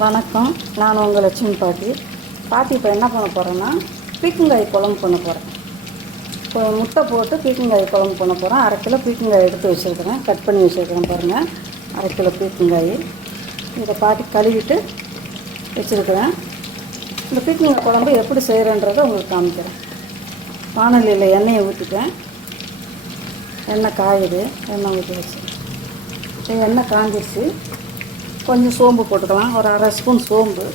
வணக்கம். நான் உங்கள் லட்சுமி பாட்டி. பாட்டி இப்போ என்ன பண்ண போகிறேன்னா பீக்கங்காய் குழம்பு பண்ண போகிறேன் இப்போ முட்டை போட்டு பீக்கங்காய் குழம்பு பண்ண போகிறேன் அரை கிலோ பீக்கங்காய் எடுத்து வச்சுருக்கிறேன். கட் பண்ணி வச்சுருக்கிறேன் பாருங்கள் அரை கிலோ பீக்கங்காய் இதை பாட்டி கழுவிட்டு வச்சுருக்கிறேன். இந்த பீக்கங்காய் குழம்பு எப்படி செய்கிறேன்றதை உங்களுக்கு காமிக்கிறேன். வானொலியில் எண்ணெயை ஊற்றிட்டேன் எண்ணெய் காயுது. எண்ணெய் ஊற்றி வச்சு எண்ணெய் காஞ்சிருச்சு. கொஞ்சம் சோம்பு போட்டுக்கலாம். ஒரு அரை ஸ்பூன் சோம்பு.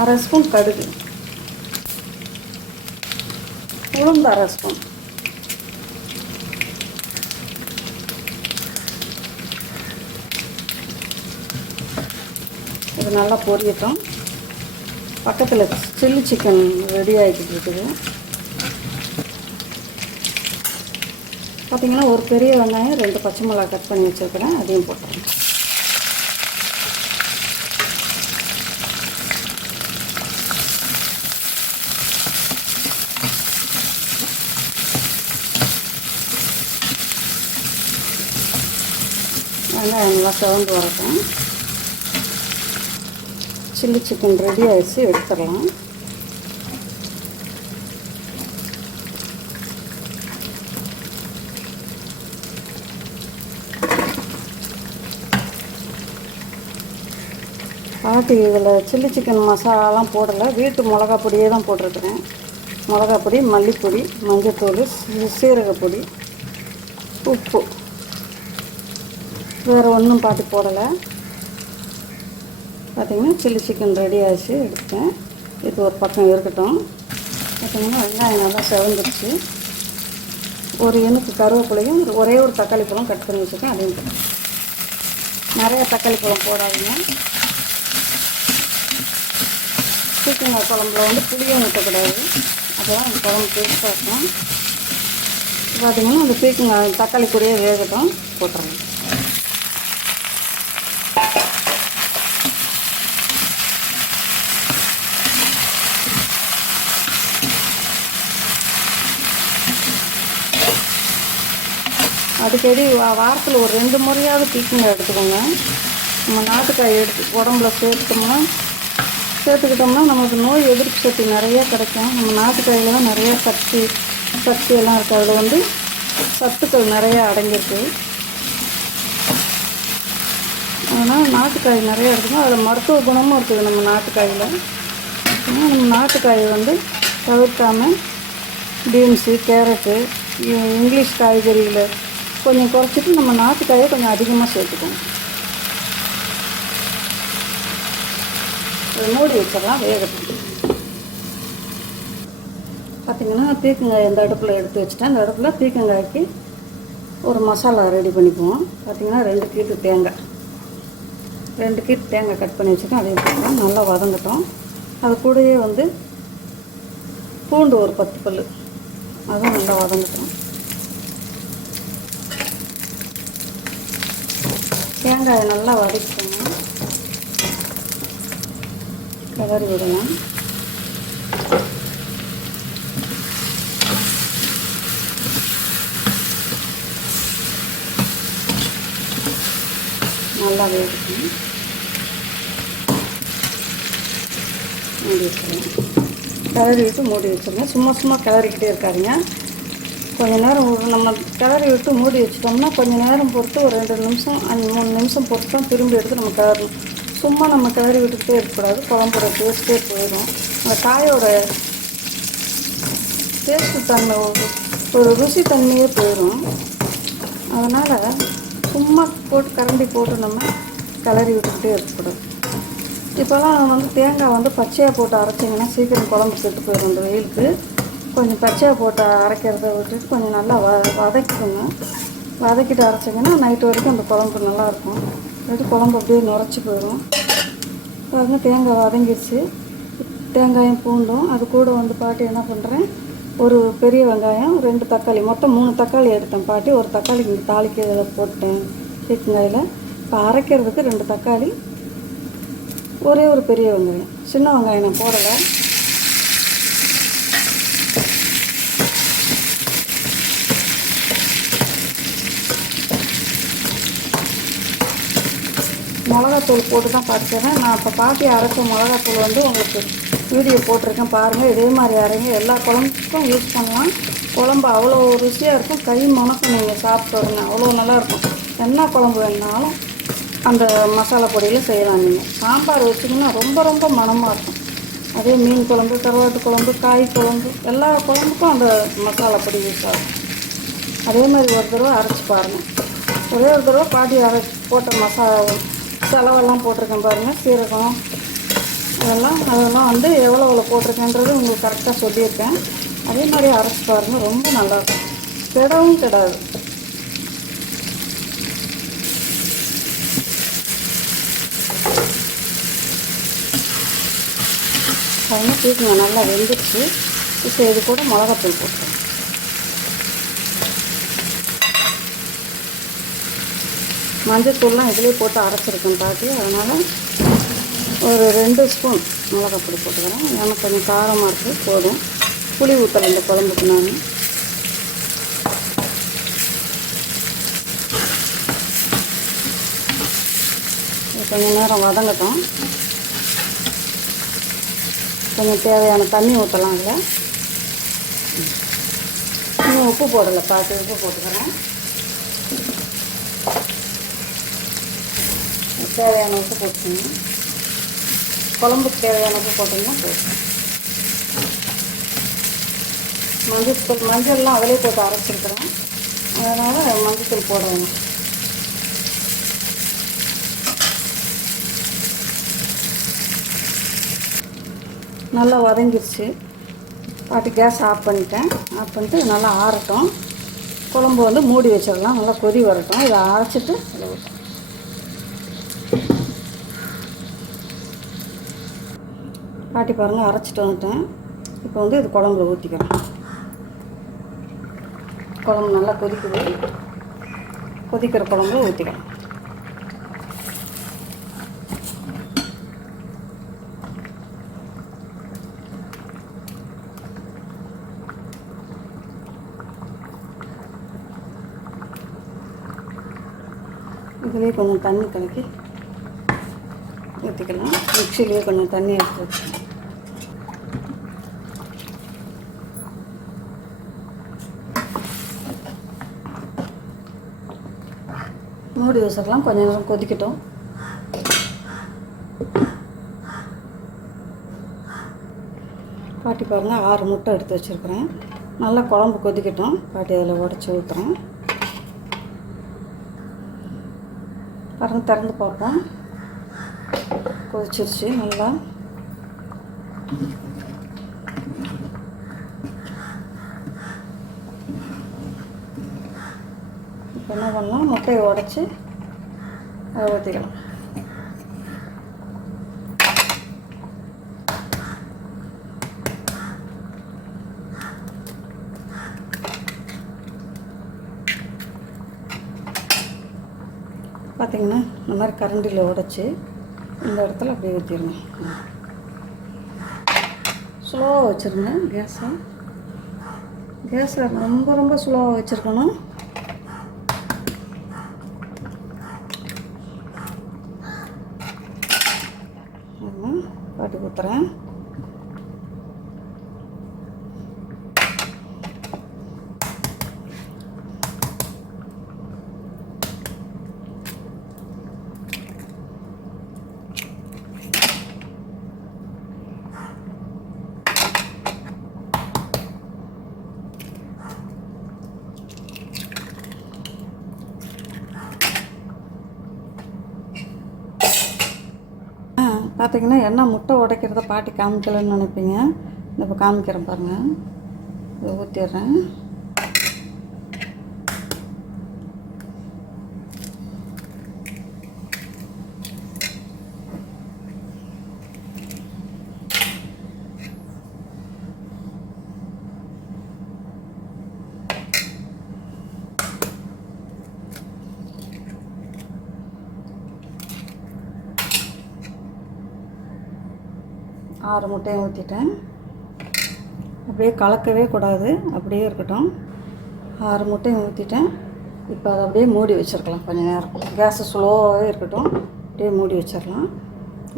அரை ஸ்பூன் கடுகு. உளுந்து அரை ஸ்பூன். இது நல்லா பொரியட்டும். பக்கத்தில் சில்லி சிக்கன் ரெடி ஆகிட்டு இருக்குது. பார்த்தீங்கன்னா ஒரு பெரிய வெங்காயம் ரெண்டு பச்சை மிளகா கட் பண்ணி வச்சுருக்கிறேன். அதையும் போட்டுறேன் வெங்காயம் நல்லா சிவந்து வரட்டும். சில்லி சிக்கன் ரெடி ஆகிடுச்சு எடுத்துடலாம். பாட்டி இதில் சில்லி சிக்கன் மசாலாலாம் போடலை. வீட்டு மிளகா பொடியே தான் போட்டிருக்கிறேன். மிளகா பொடி மல்லிப்பொடி மஞ்சத்தூள் சீரகப்பொடி உப்பு. வேறு ஒன்றும் பார்த்து போடலை. பார்த்திங்கன்னா சில்லி சிக்கன் ரெடி ஆகிடுச்சு எடுத்தேன் இது ஒரு பக்கம் இருக்கட்டும். பார்த்திங்கன்னா வெங்காயம் நல்லா செவந்துருச்சு. ஒரு எண்ணுக்கு கருவேப்பிலையும் ஒரே ஒரு தக்காளி பழம் கட் பண்ணி வச்சுருக்கேன் அதையும் நிறைய தக்காளி பழம் போடாதீங்க. பீக்கங்காய் குழம்புல வந்து புளியும் ஊற்றக்கூடாது. அப்போதான் அந்த குழம்பு டேஸ்ட்டாக இருக்கும். பார்த்தீங்கன்னா அந்த பீக்கங்காய் தக்காளி கூடயே வேகட்டும் போட்டுறேன். அடிக்கடி வாரத்தில் ஒரு ரெண்டு முறையாவது பீக்கங்காய் எடுத்துக்கோங்க. நம்ம நாட்டுக்காய் எடுத்து உடம்புல சேர்த்தோம்னா சேர்த்துக்கிட்டோம்னா நமக்கு நோய் எதிர்ப்பு சக்தி நிறையா கிடைக்கும். நம்ம நாட்டுக்காயில் தான் நிறையா சக்தி சக்தி எல்லாம் இருக்குது அதில் வந்து சத்துக்கள் நிறையா அடங்கியிருக்கு. அதனால் நாட்டுக்காய் நிறைய எடுத்துக்கணும் அதில் மருத்துவ குணமும் இருக்குது நம்ம நாட்டுக்காயில். ஆனால் நம்ம நாட்டுக்காயை வந்து தவிர்க்காமல் பீன்ஸு கேரட்டு இங்கிலீஷ் காய்கறிகளை கொஞ்சம் குறைச்சிட்டு நம்ம நாட்டுக்காயை கொஞ்சம் அதிகமாக சேர்த்துக்கணும். மூடி வச்சிடலாம் வேகட்டும். பார்த்தீங்கன்னா பீக்கங்காய் இந்த அடுப்பில் எடுத்து வச்சுட்டேன். அந்த அடுப்பில் பீக்கங்காய்க்கு ஒரு மசாலா ரெடி பண்ணிக்குவோம். பார்த்தீங்கன்னா ரெண்டு கீட்டு தேங்காய். ரெண்டு கீட்டு தேங்காய் கட் பண்ணி வச்சுட்டோம் அதையும் போட்டுக்கலாம். நல்லா வதங்கட்டும். அது கூடயே வந்து பூண்டு ஒரு பத்து பல் அதுவும் நல்லா வதங்கட்டும். தேங்காயை நல்லா வதக்கணும் கிளறி விடலாம் நல்லா வேகட்டும் மூடி வச்சிடலாம் கிளறி விட்டு மூடி வச்சிருங்க. சும்மா சும்மா கிளறிக்கிட்டே இருக்காதீங்க. கொஞ்ச நேரம் ஒரு நம்ம கிளறி விட்டு மூடி வச்சிட்டோம்னா கொஞ்ச நேரம் பொறுத்து ஒரு ரெண்டு நிமிஷம் அஞ்சு மூணு நிமிஷம் பொறுத்து தான் திரும்பி எடுத்து நம்ம கிளறணும். சும்மா நம்ம கிளறி விட்டுட்டே இருக்கக்கூடாது. குழம்போட டேஸ்ட்டே போயிடும். அந்த காயோட டேஸ்ட்டு தன்மை ஒரு ஒரு ருசி தன்மையே போயிடும். அதனால் சும்மா போட்டு கரண்டி போட்டு நம்ம கிளறி விட்டுக்கிட்டே இருக்கக்கூடாது. இப்போலாம் வந்து தேங்காய் வந்து பச்சையாக போட்டு அரைச்சிங்கன்னா சீக்கிரம் குழம்பு கெட்டு போயிடும் அந்த வெயிலுக்கு. கொஞ்சம் பச்சையாக போட்டு அரைக்கிறத விட்டுட்டு கொஞ்சம் நல்லா வ வதக்கிக்கோங்க. வதக்கிட்டு அரைச்சிங்கன்னா நைட்டு வரைக்கும் அந்த குழம்பு நல்லாயிருக்கும். இல்லாட்டி குழம்பு அப்படியே நுரைச்சி போயிடும். பாருங்க தேங்காய் வதங்கிடுச்சு. தேங்காயும் பூண்டும் அது கூட வந்து பாட்டி என்ன பண்ணுறேன் ஒரு பெரிய வெங்காயம் ரெண்டு தக்காளி மொத்தம் மூணு தக்காளி எடுத்தேன் பாட்டி. ஒரு தக்காளி இங்கே தாளிக்க இதில் போட்டேன் சீக்கங்காயில் இப்போ அரைக்கிறதுக்கு ரெண்டு தக்காளி ஒரே ஒரு பெரிய வெங்காயம். சின்ன வெங்காயம் நான் போடலை. மிளகாத்தூள் போட்டு தான் படித்தேன் நான் இப்போ பாட்டி அரைச்ச மிளகாத்தூள் வந்து உங்களுக்கு வீடியோ போட்டிருக்கேன் பாருங்கள் இதே மாதிரி அரைங்க. எல்லா குழம்புக்கும் யூஸ் பண்ணலாம். குழம்பு அவ்வளோ ருசியாக இருக்கும். கை மணக்கும் நீங்கள் சாப்பிட்டு வருங்க. அவ்வளோ நல்லாயிருக்கும் என்ன குழம்பு வேணாலும் அந்த மசாலா பொடியில் செய்யலாம் நீங்கள் சாம்பார் வச்சிங்கன்னா ரொம்ப ரொம்ப மணமாக இருக்கும். அதே மீன் குழம்பு கருவாட்டு குழம்பு காய் குழம்பு எல்லா குழம்புக்கும் அந்த மசாலா பொடி யூஸ் ஆகும். அதே மாதிரி ஒரு தடவை அரைச்சி பாருங்கள் ஒரே ஒரு தடவை பாட்டி அரைச்சி போட்ட மசாலா செலவெல்லாம் போட்டிருக்கேன் பாருங்கள் சீரகம் அதெல்லாம் அதெல்லாம் வந்து எவ்வளோ எவ்வளோ போட்டிருக்கேன்றது உங்களுக்கு கரெக்டாக சொல்லியிருக்கேன். அதே மாதிரி அரைச்சி பாருங்கள் ரொம்ப நல்லாயிருக்கும் கெடவும் கெடாது. அதனால் தூக்குங்க நல்லா வெந்துருச்சு. இப்போ இது கூட மிளகாத்தூள் போட்டு மஞ்சத்தூள்லாம் இதிலே போட்டு அரைச்சிருக்கேன் பாட்டி. அதனால் ஒரு ரெண்டு ஸ்பூன் மிளகாப்பொடி போட்டுக்கிறேன். எனக்கு கொஞ்சம் காரமாக இருக்குது போதும். புளி ஊற்றலை இந்த குழம்புக்கு நான். கொஞ்சம் நேரம் வதங்கட்டும். கொஞ்சம் தேவையான தண்ணி ஊற்றலாம் இல்லை. இன்னும் உப்பு போடலை பார்த்து உப்பு போட்டுக்கிறேன். தேவையான உப்பு போட்டுக்கணும் குழம்புக்கு தேவையான உப்பு போட்டிங்கன்னா போதும். மஞ்சள் மஞ்சள்லாம் அதிலே போட்டு அரைச்சிருக்கிறேன். அதனால் மஞ்சத்தூள் போட வேணும் நல்லா வதங்கிருச்சு. பாட்டு கேஸ் ஆஃப் பண்ணிட்டேன். ஆஃப் பண்ணிட்டு நல்லா ஆறட்டும். குழம்பு வந்து மூடி வச்சிடலாம். நல்லா கொதி வரட்டும். இதை அரைச்சிட்டு இதில் ஆட்டி பாட்டி பாருங்கள் அரைச்சிட்டு வந்துட்டேன். இப்போ வந்து இது குழம்புல ஊற்றிக்கிறேன் குழம்பு நல்லா கொதிக்குது. கொதிக்கிற குழம்புல ஊற்றிக்கிறேன் இதுலேயே கொஞ்சம் தண்ணி கலக்கி ஊற்றிக்கலாம் மிக்சிலேயே கொஞ்சம் தண்ணி எடுத்து வச்சு மூடி வச்சுக்கலாம் கொஞ்ச நேரம் கொதிக்கட்டும். பாட்டி பாருங்கள் ஆறு முட்டை எடுத்து வச்சுருக்குறேன். நல்லா குழம்பு கொதிக்கட்டும். பாட்டி அதில் உடச்சி ஊற்றுறேன் பாருங்க திறந்து பார்ப்போம். கொதிச்சிருச்சு நல்லா. என்ன பண்ணலாம் முட்டையை உடச்சி அதை ஊற்றிக்கலாம் பார்த்தீங்கன்னா இந்த மாதிரி கரண்டியில் உடச்சி இந்த இடத்துல அப்படியே ஊற்றிடுங்க ஸ்லோவாக வச்சுருங்க கேஸை. கேஸை ரொம்ப ரொம்ப ஸ்லோவாக வச்சுருக்கணும் ஆமாம் பாட்டி ஊற்றுறேன் ஆ பார்த்தீங்கன்னா என்ன முட்டை உடைக்கிறத பாட்டி காமிக்கலன்னு நினைப்பீங்க. இந்த இப்போ காமிக்கிறேன் பாருங்கள் ஊற்றிடுறேன் ஆறு முட்டையும் ஊற்றிட்டேன் அப்படியே கலக்கவே கூடாது. அப்படியே இருக்கட்டும். ஆறு முட்டையும் ஊற்றிட்டேன் இப்போ அதை அப்படியே மூடி வச்சிருக்கலாம். கொஞ்சம் நேரம். கேஸு ஸ்லோவாகவே இருக்கட்டும். அப்படியே மூடி வச்சிடலாம்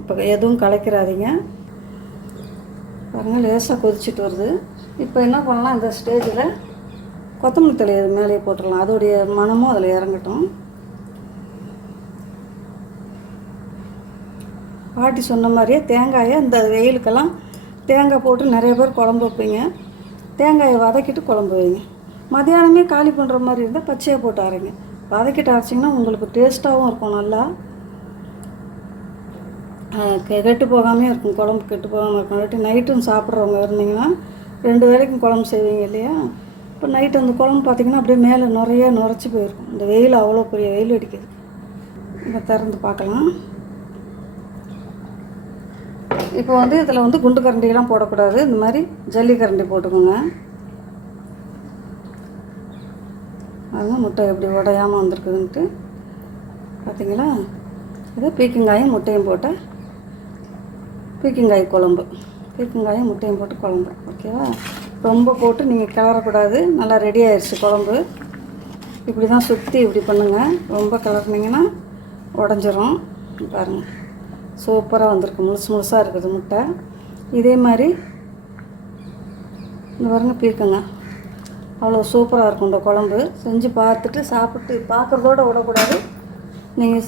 இப்போ எதுவும் கலக்கிறாதீங்க. பாருங்கள் லேசாக கொதிச்சிட்டு வருது. இப்போ என்ன பண்ணலாம்? இந்த ஸ்டேஜில் கொத்தமல்லி தலையை மேலேயே போட்டுடலாம் அதோடைய மனமும் அதில் இறங்கட்டும். பாட்டி சொன்ன மாதிரியே தேங்காயை இந்த வெயிலுக்கெல்லாம் தேங்காய் போட்டு நிறைய பேர் குழம்பு வைப்பீங்க. தேங்காயை வதக்கிட்டு குழம்பு வைங்க. மதியானமே காலி பண்ணுற மாதிரி இருந்தால் பச்சையாக போட்டு அரைங்க. வதக்கிட்டு அரைச்சிங்கன்னா உங்களுக்கு டேஸ்ட்டாகவும் இருக்கும் நல்லா. கெ- கெட்டு போகாமே இருக்கும். குழம்பு கெட்டு போகாமல் இருக்கும். இல்லாட்டி நைட்டும் சாப்பிட்றவங்க இருந்தீங்கன்னா ரெண்டு வேளைக்கும் குழம்பு செய்வீங்க இல்லையா? இப்போ நைட்டு அந்த குழம்பு பார்த்தீங்கன்னா அப்படியே மேலே நிறைய நுரைச்சி போயிருக்கும். இந்த வெயில் அவ்வளோ பெரிய வெயில் அடிக்குது. இப்போ திறந்து பார்க்கலாம். இப்போ வந்து இதில் வந்து குண்டு கரண்டியெல்லாம் போடக்கூடாது. இந்த மாதிரி ஜல்லி கரண்டி போட்டுக்கோங்க. அதுதான் முட்டை எப்படி உடையாமல் வந்திருக்குதுன்ட்டு. பார்த்தீங்களா இது பீக்கங்காயும் முட்டையும் போட்ட பீக்கங்காய் குழம்பு. பீக்கங்காயும் முட்டையும் போட்டு குழம்பு. ஓகேவா ரொம்ப போட்டு நீங்கள் கிளறக்கூடாது. நல்லா ரெடி ஆயிடுச்சு குழம்பு. இப்படி தான் சுற்றி இப்படி பண்ணுங்கள் ரொம்ப கிளறினீங்கன்னா உடஞ்சிரும். பாருங்கள் சூப்பராக வந்திருக்கு. முழுசு முழுசாக இருக்குது முட்டை. இதே மாதிரி இந்த பாருங்க பீர்க்கங்க. அவ்வளோ சூப்பராக இருக்கும் இந்த குழம்பு. செஞ்சு பார்த்துட்டு சாப்பிட்டு பார்க்குறதோட விடக்கூடாது. நீங்கள்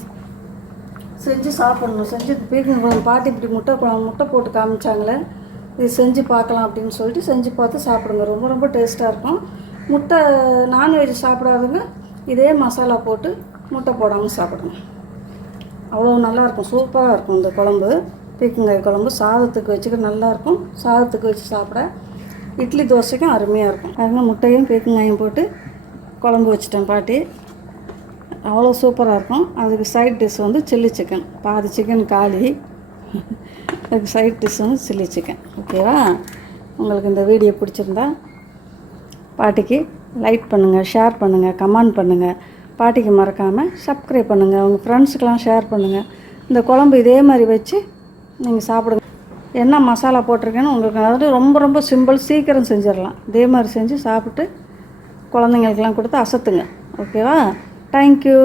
செஞ்சு சாப்பிடணும். செஞ்சு பீர்க்கங்க குழம்பு. பாட்டி இப்படி முட்டை குழம்பு முட்டை போட்டு காமிச்சாங்களே இது செஞ்சு பார்க்கலாம் அப்படின்னு சொல்லிட்டு செஞ்சு பார்த்து சாப்பிடுங்க. ரொம்ப ரொம்ப டேஸ்ட்டாக இருக்கும். முட்டை நான்வெஜ் சாப்பிடாதவங்க இதே மசாலா போட்டு முட்டை போடாமல் சாப்பிடுங்க அவ்வளோ நல்லாயிருக்கும். சூப்பராக இருக்கும் இந்த குழம்பு. பீக்கங்காய் குழம்பு. சாதத்துக்கு வச்சுக்க நல்லாயிருக்கும். சாதத்துக்கு வச்சு சாப்பிட இட்லி தோசைக்கும் அருமையாக இருக்கும் அதுங்க முட்டையும் பீக்கங்காயும் போட்டு குழம்பு வச்சுட்டேன் பாட்டி. அவ்வளோ சூப்பராக இருக்கும் அதுக்கு சைட் டிஷ் வந்து சில்லி சிக்கன் பாதி சிக்கன் காலி. அதுக்கு சைட் டிஷ் வந்து சில்லி சிக்கன் ஓகேவா உங்களுக்கு இந்த வீடியோ பிடிச்சிருந்தா பாட்டிக்கு லைக் பண்ணுங்கள் ஷேர் பண்ணுங்கள் கமெண்ட் பண்ணுங்கள் பாட்டிக்கு மறக்காமல் சப்ஸ்கிரைப் பண்ணுங்கள் உங்கள் ஃப்ரெண்ட்ஸுக்கெலாம் ஷேர் பண்ணுங்கள் இந்த குழம்பு இதே மாதிரி வச்சு நீங்கள் சாப்பிடுங்க. என்ன மசாலா போட்டிருக்கேன்னு உங்களுக்கு அதாவது ரொம்ப ரொம்ப சிம்பிள் சீக்கிரம் செஞ்சிடலாம். இதே மாதிரி செஞ்சு சாப்பிட்டு குழந்தைங்களுக்கெல்லாம் கொடுத்து அசத்துங்க. ஓகேவா தேங்க்யூ